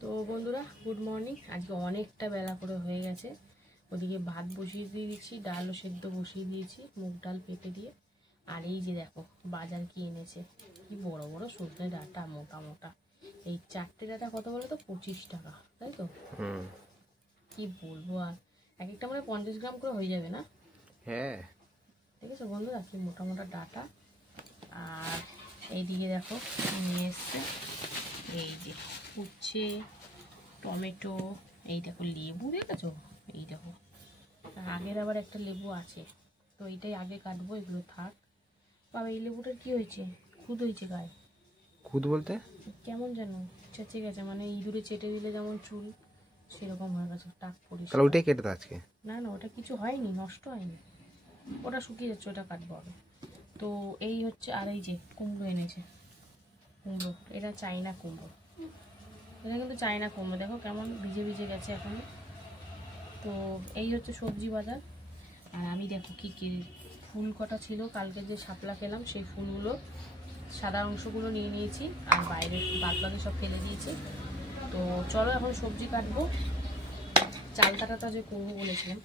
তো বন্ধুরা good morning. আজকে অনেকটা বেলা করে হয়ে গেছে। ওদিকে ভাত বসিয়ে দিয়েছি, ডালও সেদ্ধ বসিয়ে দিয়েছি, মুগ ডাল পেঁপে দিয়ে। আর এই যে দেখো বাজার কি এনেছে, কি বড় বড় সজনে ডাঁটা, মোটা মোটা। এই 4টে ডাঁটা কত বলো তো? 25 টাকা, তাই তো? কি বলবো, আর এক একটা মানে 50 গ্রাম করে হয়ে যাবে না? হ্যাঁ, ঠিক আছে বন্ধুরা, কি মোটা মোটা ডাঁটা। আর এইদিকে দেখো নিয়ে এসছে এই যে উচ্ছে, টমেটো, এই দেখো লেবু, দেখেছো? এই দেখো আগের আবার একটা লেবু আছে, তো এইটাই আগে কাটবো, এগুলো থাক। বাবা এই লেবুটার কি হয়েছে? খুদ হয়েছে গায়ে। খুদ বলতে কেমন যেন চেঁচে গেছে, মানে ইঁদুরে চেটে দিলে যেমন চুল সেরকম হয়ে গেছে, টাক পরিষ্কার। তাহলে ওইটাই কেটে দাও আজকে। না না, ওটা কিছু হয়নি, নষ্ট হয়নি, ওটা শুকিয়ে যাচ্ছে, ওটা কাটবো হবে। তো এই হচ্ছে। আর এই যে কুমড়ো এনেছে, কুমড়ো, এটা চাইনা কুমড়ো, এটা কিন্তু চাইনা কুমড়ো, দেখো কেমন ভিজে ভিজে গেছে এখন। তো এই হচ্ছে সবজি বাজার। আর আমি দেখো কি কি ফুল কটা ছিল, কালকে যে শাপলা খেলাম সেই ফুলগুলো, সাদা অংশগুলো নিয়ে নিয়েছি, আর বাইরে বাদ বাকি সব ফেলে দিয়েছি। তো চলো এখন সবজি কাটবো। চালতাটা যে করবো বলেছিলাম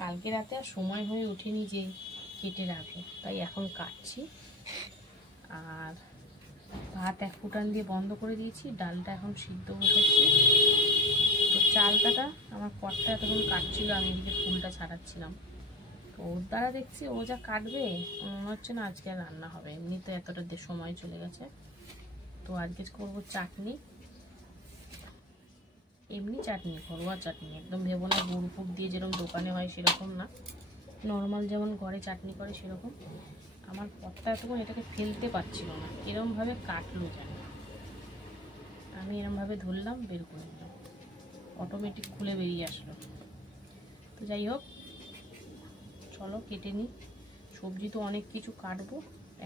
কালকে রাতে, আর সময় হয়ে ওঠেনি যে কেটে রাখবো, তাই এখন কাটছি। আর ভাত এক ফুটান দিয়ে বন্ধ করে দিয়েছি, ডালটা এখন সিদ্ধ বসাচ্ছি। তো চালটাটা আমার কর্তা এতক্ষণ কাটছিল, আমি এদিকে ফুলটা ছাড়াচ্ছিলাম। তো ওর দ্বারা দেখছি ও যা কাটবে, মনে হচ্ছে না আজকে রান্না হবে, এমনিতে এতটা সময় চলে গেছে। তো আজকে করবো চাটনি, এমনি চাটনি, ঘরোয়া চাটনি, একদম ভেবো না গুড় ফুড় দিয়ে যেরকম দোকানে হয় সেরকম না, নর্মাল যেমন ঘরে চাটনি করে সেরকম। আমার কর্তা এতক্ষণ এটাকে ফেলতে পারছিল না, এরমভাবে কাটলো যেন, আমি এরমভাবে ধরলাম, বের করে দিলাম, অটোমেটিক খুলে বেরিয়ে আসলো। তো যাই হোক, চলো কেটে নিই। সবজি তো অনেক কিছু কাটবো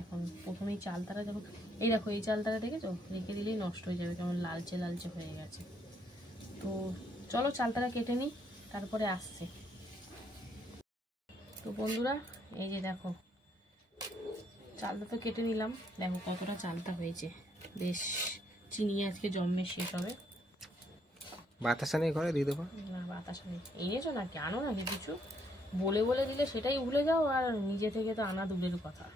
এখন। প্রথমেই চালতাটা দেখো, এই দেখো এই চালতাটা দেখেছো, রেখে দিলেই নষ্ট হয়ে যাবে, কেমন লালচে লালচে হয়ে গেছে। তো চলো চালতাটা কেটে নিই, তারপরে আসছে। তো বন্ধুরা এই যে দেখো চালতা তো কেটে নিলাম, দেখো কতটা চালতা হয়েছে, বেশ চিনি আজকে জন্মে শেষ হবে। বাতাসা নেই ঘরে, দিয়ে দেবো না? বাতাসা নেই, এনেছো নাকি? আনো নাকি কিছু? বলে বলে দিলে সেটাই ভুলে যাও, আর নিজে থেকে তো আনা দূরের কথা,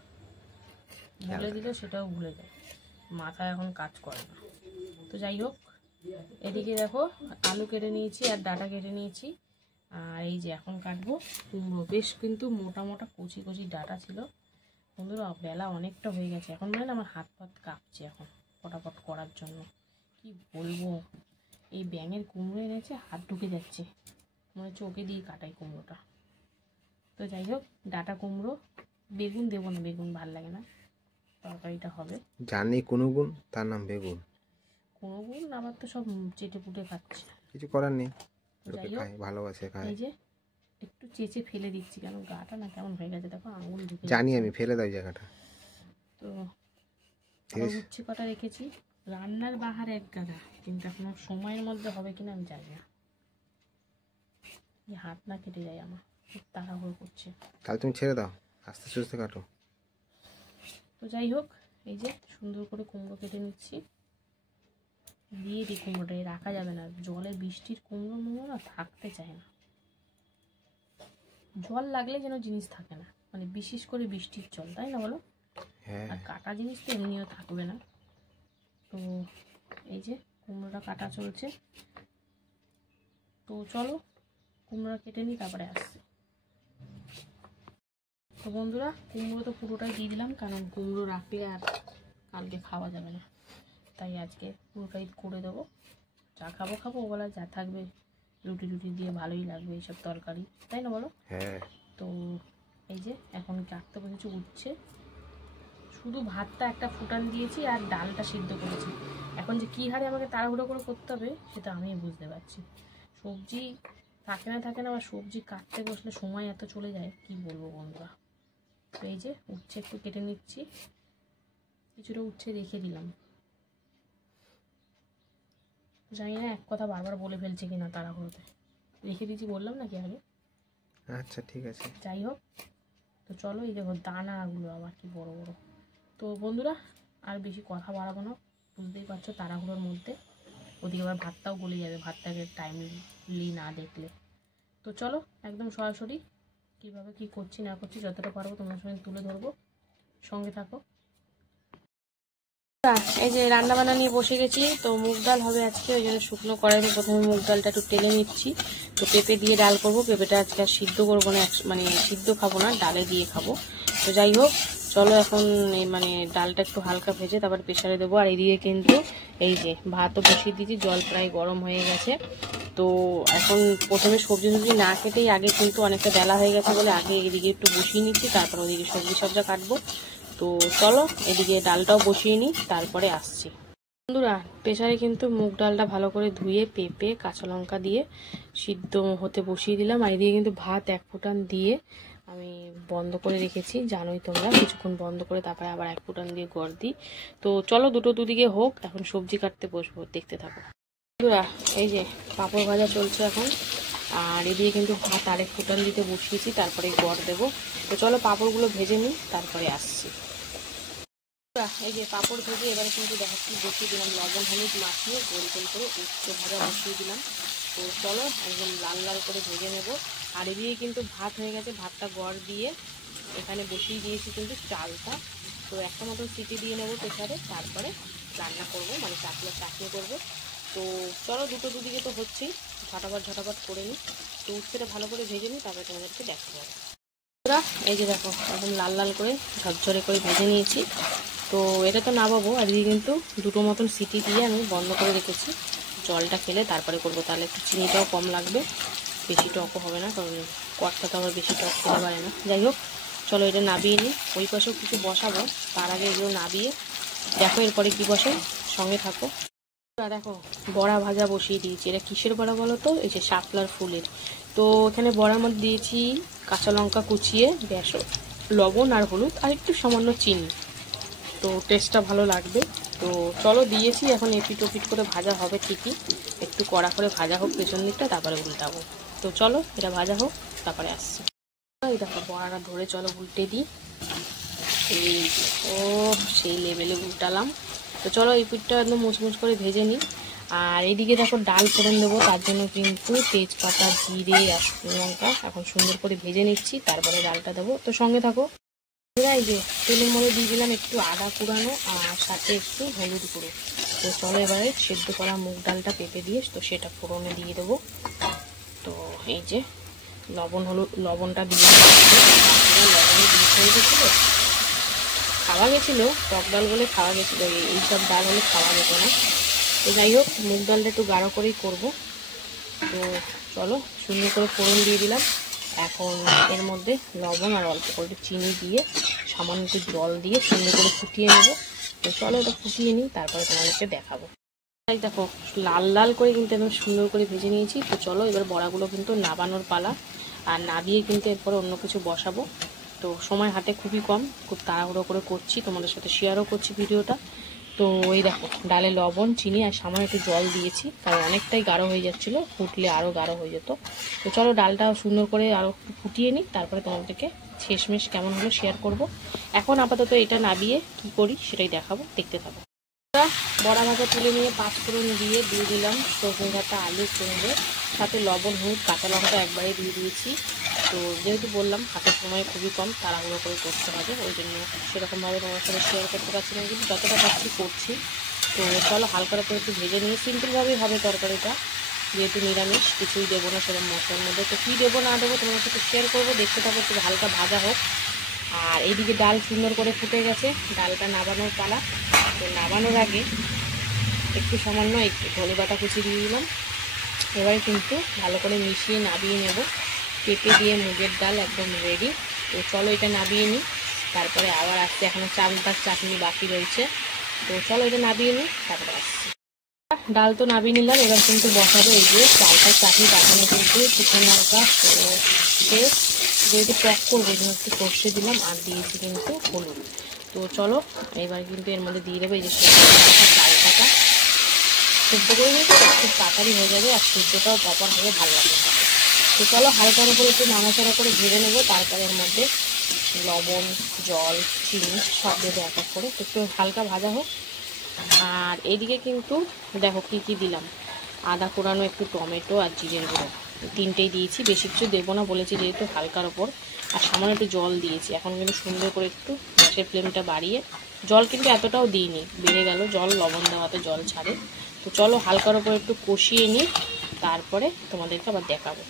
বলে দিলে সেটাও ভুলে যায়, মাথা এখন কাজ করে না। তো যাই হোক, এদিকে দেখো আলু কেটে নিয়েছি আর ডাঁটা কেটে নিয়েছি। আর এই যে এখন কাটবো কুমড়ো, বেশ কিন্তু মোটা মোটা কচি কচি ডাঁটা ছিল। বন্ধুরা বেলা অনেকটা হয়ে গেছে, এখন মানে আমার হাত পাত কাঁপছে এখন ফটাফট করার জন্য, কি বলবো। এই ব্যাঙের কুমড়ো এনেছে, হাত ঢুকে যাচ্ছে, মনে হচ্ছে ওকে দিয়ে কাটাই কুমড়োটা। তো যাই হোক, ডাঁটা কুমড়ো, বেগুন দেবো না, বেগুন ভাল লাগে না, তরকারিটা হবে। জানি কোনো গুণ, তার নাম বেগুন। কোনো গুণ আবার তো সব চেটে পুটে খাচ্ছে, কিছু করার নেই, যাই হোক ভালোবাসে খায়। এই যে একটু চেঁচে ফেলে দিচ্ছি, কেন গাটা না কেমন হয়ে গেছে, দেখো আঙুল ঢুকে, জানি আমি, ফেলে দাও জায়গাটা। তো উচ্ছে কটা রেখেছি, রান্নার বাহার এক গাদা, কিন্তু এখনো সময়ের মধ্যে হবে কিনা আমি জানি না, হাত না কেটে যায় আমার, খুব তাড়াহুড়ো করছে। তাহলে তুমি ছেড়ে দাও, আস্তে সুস্তে কাটো। তো যাই হোক, এই যে সুন্দর করে কুমড়ো কেটে নিচ্ছি, দিয়ে দিই কুমড়োটা, রাখা যাবে না, জলে বৃষ্টির কুমড়ো মুড়ো না থাকতে চায় না, জল লাগলে যেন জিনিস থাকে না, মানে বিশেষ করে বৃষ্টির জল, তাই না বলো? আর কাটা জিনিস তো এমনিও থাকবে না। তো এই যে কুমড়োটা কাটা চলছে, তো চলো কুমড়োটা কেটে নিই, তারপরে আসছে। তো বন্ধুরা কুমড়ো তো পুরোটাই দিয়ে দিলাম, কারণ কুমড়ো রাখলে আর কালকে খাওয়া যাবে না, তাই আজকে পুরোটাই করে দেবো। যা খাবো খাবো, ওবেলা যা থাকবে রুটি রুটি দিয়ে ভালোই লাগবে এইসব তরকারি, তাই না বলো? হ্যাঁ। তো এই যে এখন কাটতে বসেছি উচ্ছে, শুধু ভাতটা একটা ফুটান দিয়েছি আর ডালটা সিদ্ধ করেছি। এখন যে কী হারে আমাকে তাড়াহুড়ো করে করতে হবে সেটা আমি বুঝতে পারছি, সবজি থাকে না, আবার সবজি কাটতে বসলে সময় এত চলে যায়, কি বলবো বন্ধুরা। তো এই যে উচ্ছে একটু কেটে নিচ্ছি, কিছুটা উচ্ছে রেখে দিলাম, জানি না এক কথা বারবার বলে ফেলছে কিনা তাড়াহুড়োতে, রেখে দিয়েছি বললাম নাকি আগে। আচ্ছা ঠিক আছে, যাই হোক। তো চলো, এই দেখো দানাগুলো আবার কি বড় বড়। তো বন্ধুরা আর বেশি কথা বাড়াবো না, বুঝতেই পারছো তাড়াহুড়োর মধ্যে। ওদিকে আবার ভাতটাও গলে যাবে ভাতটাকে টাইমলি না দেখলে। তো চলো একদম সরাসরি কীভাবে কী করছি না করছি যতটা পারবো তোমার সঙ্গে তুলে ধরবো, সঙ্গে থাকো। এই যে রান্না বান্না নিয়ে বসে গেছি। তো মুগ ডাল হবে আজকে, ওই জন্য শুকনো কড়াইতে প্রথমে মুগ ডালটা একটু টেলে নিচ্ছি। তো পেঁপে দিয়ে ডাল করবো, পেঁপেটা আজকে আর সিদ্ধ করবো না, মানে সিদ্ধ খাবো না, ডালে দিয়ে খাবো। তো যাই হোক চলো এখন মানে ডালটা একটু হালকা ভেজে তারপর প্রেসারে দেবো। আর এদিকে কিন্তু এই যে ভাতও বসিয়ে দিয়েছি, জল প্রায় গরম হয়ে গেছে। তো এখন প্রথমে সবজি না কেটেই আগে কিন্তু অনেকটা বেলা হয়ে গেছে বলে আগে এদিকে একটু বসিয়ে নিচ্ছি, তারপর ওদিকে সবজি সবজা কাটবো। তো চলো এদিকে ডালটাও বসিয়ে নিই, তারপরে আসছি। বন্ধুরা প্রেসারে কিন্তু মুগ ডালটা ভালো করে ধুয়ে পেঁপে কাঁচা লঙ্কা দিয়ে সিদ্ধ হতে বসিয়ে দিলাম। আর এদিকে কিন্তু ভাত এক ফুটান দিয়ে আমি বন্ধ করে রেখেছি, জানোই তোমরা, কিছুক্ষণ বন্ধ করে তারপরে আবার এক ফুটান দিয়ে গড় দিই। তো চলো দুটো দুদিকে হোক, এখন সবজি কাটতে বসবো, দেখতে থাকো। বন্ধুরা এই যে পাঁপড় ভাজা চলছে এখন, আর এদিকে কিন্তু ভাত আরেক ফুটান দিতে বসিয়েছি, তারপরে গড় দেবো। তো চলো পাঁপড়গুলো ভেজে নিই, তারপরে আসছি। এই যে পাঁপড় ভেজে এবারে কিন্তু দেখাচ্ছি বসিয়ে দিলাম, লবণ হলুদ মাখিয়ে গোল গোল করে উচ্চ ভাজা বসিয়ে দিলাম। তো চলো একদম লাল লাল করে ভেজে নেব। আর এদিকে কিন্তু ভাত হয়ে গেছে, ভাতটা গড় দিয়ে এখানে বসিয়ে দিয়েছি কিন্তু চালটা। তো একটা মতন সিটি দিয়ে নেবো প্রেসারে, তারপরে রান্না করব, মানে চাটনি করবো। তো চলো দুটো দুদিকে তো হচ্ছেই, ঝটাপট করে নিই। তো উচ্ছেটা ভালো করে ভেজে নিই, তারপরে তোমাদেরকে দেখাবো। এই যে দেখো একদম লাল লাল করে ঝরঝরে করে ভেজে নিয়েছি। তো এটা তো নামাবো, আজকে কিন্তু দুটো মতন সিটি দিয়ে আমি বন্ধ করে রেখেছি, জলটা খেলে তারপরে করবো, তাহলে একটু চিনিটাও কম লাগবে, বেশি টকও হবে না, কারণ কড়টা তো আবার বেশি টক খেতে পারে না। যাই হোক চলো এটা নাবিয়ে নিই, ওই পাশেও কিছু বসাবো, তার আগে এগুলো নাবিয়ে দেখো এরপরে কি বসে, সঙ্গে থাকো। দেখো বড়া ভাজা বসিয়ে দিয়েছি, এটা কিসের বড়া বলো তো, এই যে শাপলার ফুলের। তো এখানে বড়ার মধ্যে দিয়েছি কাঁচা লঙ্কা কুচিয়ে, বেসন, লবণ আর হলুদ আর একটু সামান্য চিনি, তো টেস্টটা ভালো লাগবে। তো চলো দিয়েছি, এখন এপিট ওপিট করে ভাজা হবে ঠিকই, একটু কড়া করে ভাজা হোক পেছন দিকটা, তারপরে উল্টাবো। তো চলো এটা ভাজা হোক, তারপরে আসছি। এই দেখো বড়াটা ধরে চলো উল্টে দিই, এই ও সেই লেভেলে উল্টালাম। তো চলো এই পিঠটা একদম মুচমুচ করে ভেজে নিই। আর এদিকে দেখো ডাল ফোড়ন দেবো, তার জন্য কিন্তু তেজপাতা জিরে আর শুকনো লঙ্কা এখন সুন্দর করে ভেজে নিচ্ছি, তারপরে ডালটা দেবো। তো সঙ্গে থাকো। এই যে তেলের মধ্যে দিয়ে দিলাম একটু আদা কুড়ানো আর সাথে একটু হলুদ গুঁড়ো। তো চলো এবারে সেদ্ধ করা মুগ ডালটা পেঁপে দিয়ে তো সেটা ফোড়নে দিয়ে দেবো। তো এই যে লবণটা দিয়ে লবণে দিয়ে হয়ে গেছিলো, খাওয়া গেছিলো, টক ডাল বলে খাওয়া গেছিলো, এইসব ডাল হলে খাওয়া যেত না। তো যাই হোক মুগ ডালটা একটু গাঢ় করেই করবো। তো চলো সুন্দর করে ফোড়ন দিয়ে দিলাম, এখন এর মধ্যে লবণ আর অল্প করে চিনি দিয়ে সামান্য একটু জল দিয়ে সুন্দর করে ফুটিয়ে নেবো। তো চলো এটা ফুটিয়ে নিই, তারপরে তোমাদেরকে দেখাবো। তাই দেখো লাল লাল করে কিন্তু একদম সুন্দর করে ভেজে নিয়েছি। তো চলো এবার বড়াগুলো কিন্তু নাবানোর পালা, আর নাবিয়ে কিন্তু এরপরে অন্য কিছু বসাবো। তো সময় হাতে খুবই কম, খুব তাড়াহুড়ো করে করছি, তোমাদের সাথে শেয়ারও করছি ভিডিওটা। তো এই দেখো ডালে লবণ চিনি আর সামান্য একটু জল দিয়েছি, কারণ অনেকটাই গাঢ় হয়ে যাচ্ছিলো, ফুটলে আরও গাঢ় হয়ে যেত। তো চলো ডালটা সুন্দর করে আরও ফুটিয়ে নিই, তারপরে তোমাদেরকে শেষমেশ কেমন হলো শেয়ার করব। এখন আপাতত এটা নাবিয়ে কি করি সেটাই দেখাবো, দেখতে থাকো। বড়া ভাজা তুলে নিয়ে পাঁচফোড়ন দিয়ে দিলাম সজনে ডাঁটা আলু কুমড়ো, সাথে লবণ হলুদ কাঁচা লঙ্কা একবারে দিয়ে দিয়েছি। তো যেহেতু বললাম হাতের সময় খুবই কম, তাড়াহুড়ো করে করতে হবে, ওই জন্য সেরকমভাবে তোমার সাথে শেয়ার করতে পারছি না, কিন্তু যতটা পারছি করছি। তো চলো হালকার উপরে একটু ভেজে নিয়ে সিম্পলভাবেই হবে তরকারিটা, যেহেতু নিরামিষ কিছুই দেবো না সেরকম মশলার মধ্যে। তো কী দেবো না দেবো তোমার সাথে শেয়ার করবো, দেখতে থাকো, একটু হালকা ভাজা হোক। আর এইদিকে ডাল সুন্দর করে ফুটে গেছে, ডালটা নাবানোর পালা। তো নাবানোর আগে একটু সামান্য একটু ধনে বাটা কুচি দিয়ে দিলাম, এবারে কিন্তু ভালো করে মিশিয়ে নাবিয়ে নেব। পেঁপে দিয়ে মুগের ডাল একদম রেডি। তো চলো এটা নাবিয়ে নিই, তারপরে আবার আসতে এখনও চালটার চাটনি বাকি রয়েছে। তো চলো এটা নাবিয়ে নিই, তারপরে আসছি। ডাল তো নাবিয়ে নিলাম, এবার কিন্তু বসাবো এই যে চালটার চাটনি, পাঠানো কিন্তু চিকেন লঙ্কা শেষ, যেহেতু টক করবো এই জন্য একটু সর্ষে দিলাম, আর দিয়েছি কিন্তু হলুদ। তো চলো এবার কিন্তু এর মধ্যে দিয়ে দেবো এই যে চালটাটা সেদ্ধ করে নিয়ে খুব তাড়াতাড়ি হয়ে যাবে, আর সেদ্ধটাও প্রপার হবে, ভালো লাগবে। তো চলো হালকার উপরে একটু নাড়াচাড়া করে ভেজে নেবো, তারপরে এর মধ্যে লবণ জল চিনি সব দেবো এক এক করে। একটু হালকা ভাজা হোক, আর এইদিকে কিন্তু দেখো কি কি দিলাম, আদা কোরানো, একটু টমেটো আর জিরের গুঁড়ো, তিনটেই দিয়েছি, বেশি কিছু দেবো না বলেছি যেহেতু হালকার ওপর। আর সামান্য একটু জল দিয়েছি। এখন কিন্তু সুন্দর করে একটু গ্যাসের ফ্লেমটা বাড়িয়ে, জল কিন্তু এতটাও দিইনি, বেড়ে গেল জল, লবণ দেওয়াতে জল ছাড়ে। তো চলো হালকার ওপর একটু কষিয়ে নিই, তারপরে তোমাদেরকে আবার দেখাবো।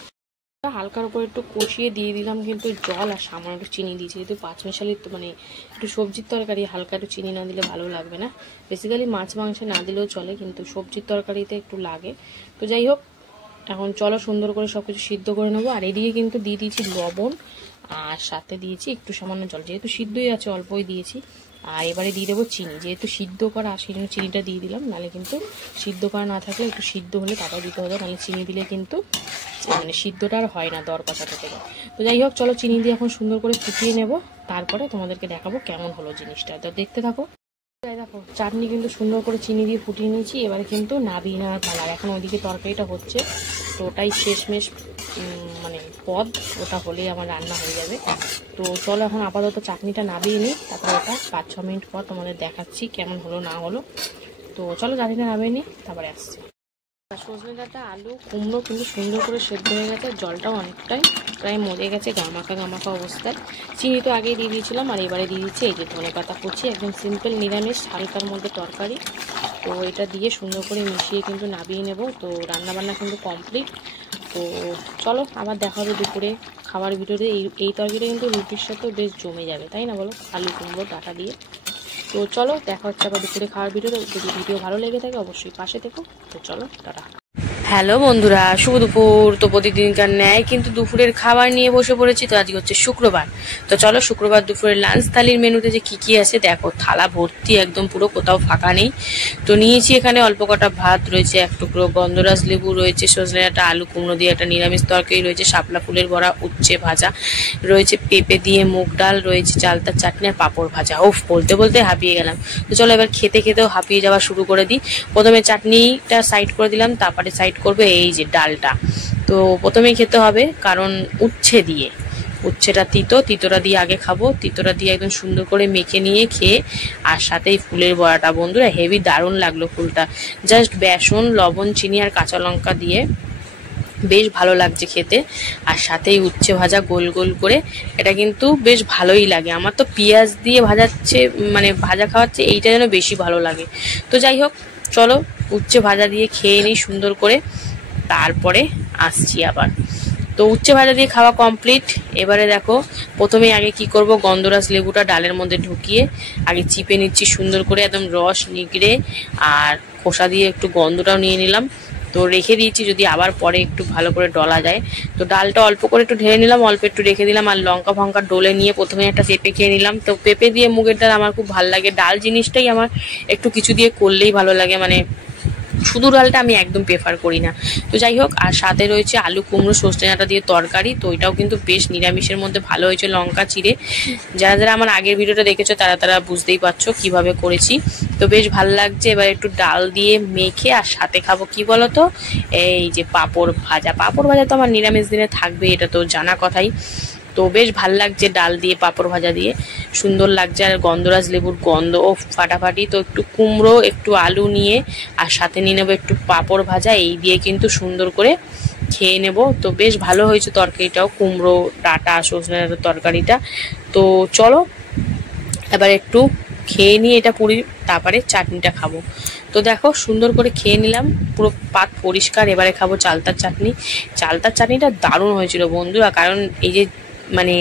হালকার উপর একটু কষিয়ে দিয়ে দিলাম কিন্তু জল, আর সামান্য একটু চিনি দিয়েছি, যেহেতু পাঁচমিশালি তো মানে একটু সবজির তরকারি, হালকা একটু চিনি না দিলে ভালো লাগবে না। বেসিক্যালি মাছ মাংসে না দিলেও চলে, কিন্তু সবজির তরকারিতে একটু লাগে। তো যাই হোক, এখন চলো সুন্দর করে সব কিছু সিদ্ধ করে নেবো। আর এদিকে কিন্তু দিয়ে দিয়েছি লবণ, আর সাথে দিয়েছি একটু সামান্য জল, যেহেতু সিদ্ধই আছে অল্পই দিয়েছি। আর এবারে দিয়ে দেবো চিনি, যেহেতু সিদ্ধ করা সেই জন্য চিনিটা দিয়ে দিলাম, নাহলে কিন্তু সিদ্ধ করা না থাকলে একটু সিদ্ধ হলে তারপর দিতে হবে, নাহলে চিনি দিলে কিন্তু মানে সিদ্ধটা আর হয় না দর কষাতে থেকে। তো যাই হোক, চলো চিনি দিয়ে এখন সুন্দর করে ফুটিয়ে নেব, তারপরে তোমাদেরকে দেখাবো কেমন হলো জিনিসটা। তো দেখতে থাকো। দেখো চাটনি কিন্তু সুন্দর করে চিনি দিয়ে ফুটিয়ে নিয়েছি, এবারে কিন্তু নাবিয়ে নেওয়ার পালা। এখন ওইদিকে তরকারিটা হচ্ছে, তো ওটাই শেষমেশ মানে পদ, ওটা হলেই আমার রান্না হয়ে যাবে। তো চলো এখন আপাতত চাটনিটা নাবিয়ে নিই, তারপরে ওটা 5-6 মিনিট পর তোমাদের দেখাচ্ছি কেমন হলো না হলো। তো চলো চাটনিটা নাবিয়ে নিই, তারপরে আসছি। সজনে ডাঁটা, আলু, কুমড়ো কিন্তু সুন্দর করে সেদ্ধ হয়ে গেছে, জলটাও অনেকটাই প্রায় মরে গেছে, গামাখা গামাখা অবস্থায়। চিনি তো আগে দিয়ে দিয়েছিলাম, আর এবারে দিয়ে দিচ্ছি এই যে ধনেপাতা কুচি, একদম সিম্পল নিরামিষ হালকার মধ্যে তরকারি। তো এটা দিয়ে সুন্দর করে মিশিয়ে কিন্তু নাবিয়ে নেব। তো রান্নাবান্না কিন্তু কমপ্লিট। তো চলো আবার দেখা হবে দুপুরে খাবার ভিডিওতে। এই তরকারিটা কিন্তু রুটির সাথেও বেশ জমে যাবে, তাই না বলো, আলু কুমড়ো ডাঁটা দিয়ে। তো চলো দেখা হচ্ছে আবার দুপুরে খাওয়ার ভিডিওতে। যদি ভিডিও ভালো লেগে থাকে অবশ্যই পাশে থেকো। তো চলো টাটা। হ্যালো বন্ধুরা, শুভ দুপুর। তো প্রতিদিনকার ন্যায় কিন্তু দুপুরের খাবার নিয়ে বসে পড়েছি। তো আজকে হচ্ছে শুক্রবার। তো চলো শুক্রবার দুপুরের লাঞ্চ থালির মেনুতে যে কি আছে দেখো, থালা ভর্তি একদম, পুরো কোথাও ফাঁকা নেই। তো নিয়েছি এখানে অল্প কটা ভাত রয়েছে, এক টুকরো গন্ধরাজ লেবু রয়েছে, সজনে ডাঁটা, আলু কুমড়ো দিয়ে একটা নিরামিষ তরকারি রয়েছে, শাপলা ফুলের বড়া, উচ্ছে ভাজা রয়েছে, পেঁপে দিয়ে মুগ ডাল রয়েছে, চালতার চাটনি আর পাঁপড় ভাজা। ওফ, বলতে বলতে হাঁপিয়ে গেলাম। তো চলো এবার খেতে খেতেও হাঁপিয়ে যাওয়া শুরু করে দিই। প্রথমে চাটনিটা সাইড করে দিলাম, তারপরে সাইড করবে এই যে ডালটা। তো প্রথমেই খেতে হবে, কারণ উচ্ছে দিয়ে, উচ্ছেটা তিতোটা দিয়ে আগে খাবো। তিতোটা দিয়ে একদম সুন্দর করে মেখে নিয়ে খেয়ে, আর সাথে এই ফুলের বড়াটা বন্ধুরা হেভি দারুণ লাগলো। ফুলটা জাস্ট বেসন, লবণ, চিনি আর কাঁচা লঙ্কা দিয়ে বেশ ভালো লাগছে খেতে। আর সাথেই উচ্ছে ভাজা গোল গোল করে, এটা কিন্তু বেশ ভালোই লাগে। আমার তো পেঁয়াজ দিয়ে ভাজাচ্ছে, মানে ভাজা খাওয়াচ্ছে, এইটা যেন বেশি ভালো লাগে। তো যাই হোক, চলো উচ্ছে ভাজা দিয়ে খেয়ে নিই সুন্দর করে, তারপরে আসছি আবার। তো উচ্ছে ভাজা দিয়ে খাওয়া কমপ্লিট। এবারে দেখো প্রথমে আগে কি করব, গন্ধরাজ লেবুটা ডালের মধ্যে ঢুকিয়ে আগে চিপে নিচ্ছি সুন্দর করে, একদম রস নিগড়ে, আর খোসা দিয়ে একটু গন্ধটাও নিয়ে নিলাম। তো রেখে দিয়েছি, যদি আবার পরে একটু ভালো করে ডলা যায়। তো ডালটা অল্প করে একটু ঢেলে নিলাম, অল্প একটু রেখে দিলাম, আর লঙ্কা ফঙ্কা ডলে নিয়ে প্রথমে একটা পেঁপে খেয়ে নিলাম। তো পেঁপে দিয়ে মুগের ডাল আমার খুব ভালো লাগে। ডাল জিনিসটাই আমার একটু কিছু দিয়ে করলেই ভালো লাগে, মানে শুধু ডালটা আমি একদম প্রেফার করি না। তো যাই হোক, আর সাথে রয়েছে আলু কুমড়ো সজনে ডাঁটা দিয়ে তরকারি। তো এটাও কিন্তু বেশ নিরামিষের মধ্যে ভালো হয়েছে, লঙ্কা চিড়ে। যারা যারা আমার আগের ভিডিওটা দেখেছো তারা বুঝতেই পারছো কিভাবে করেছি। তো বেশ ভালো লাগছে। এবার একটু ডাল দিয়ে মেখে আর সাথে খাবো কি বলতো, এই যে পাঁপড় ভাজা। পাঁপড় ভাজা তো আমার নিরামিষ দিনে থাকবে, এটা তো জানা কথাই। তো বেশ ভাল লাগছে ডাল দিয়ে পাঁপড় ভাজা দিয়ে, সুন্দর লাগছে। আর গন্ধরাজ লেবুর গন্ধ ও ফাটাফাটি। তো একটু কুমড়ো, একটু আলু নিয়ে, আর সাথে নিয়ে নেবো একটু পাঁপড় ভাজা, এই দিয়ে কিন্তু সুন্দর করে খেয়ে নেব। তো বেশ ভালো হয়েছে তরকারিটাও, কুমড়ো ডাঁটা সজনে ডাঁটার তরকারিটা। তো চলো এবার একটু খেয়ে নিয়ে এটা পুরি, তারপরে চাটনিটা খাবো। তো দেখো সুন্দর করে খেয়ে নিলাম, পুরো পাত পরিষ্কার। এবারে খাবো চালতার চাটনি। চালতার চাটনিটা দারুণ হয়েছিল বন্ধুরা, কারণ এই যে মানে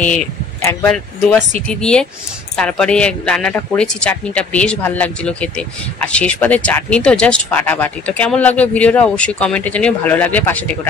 একবার দুবার সিটি দিয়ে তারপরে রান্নাটা করেছি, চাটনিটা বেশ ভালো লাগছিল খেতে। আর শেষ পাতে চাটনি তো জাস্ট ফাটাফাটি। তো কেমন লাগলো ভিডিওটা অবশ্যই কমেন্টে জানিও, ভালো লাগলে পাশে থেকো।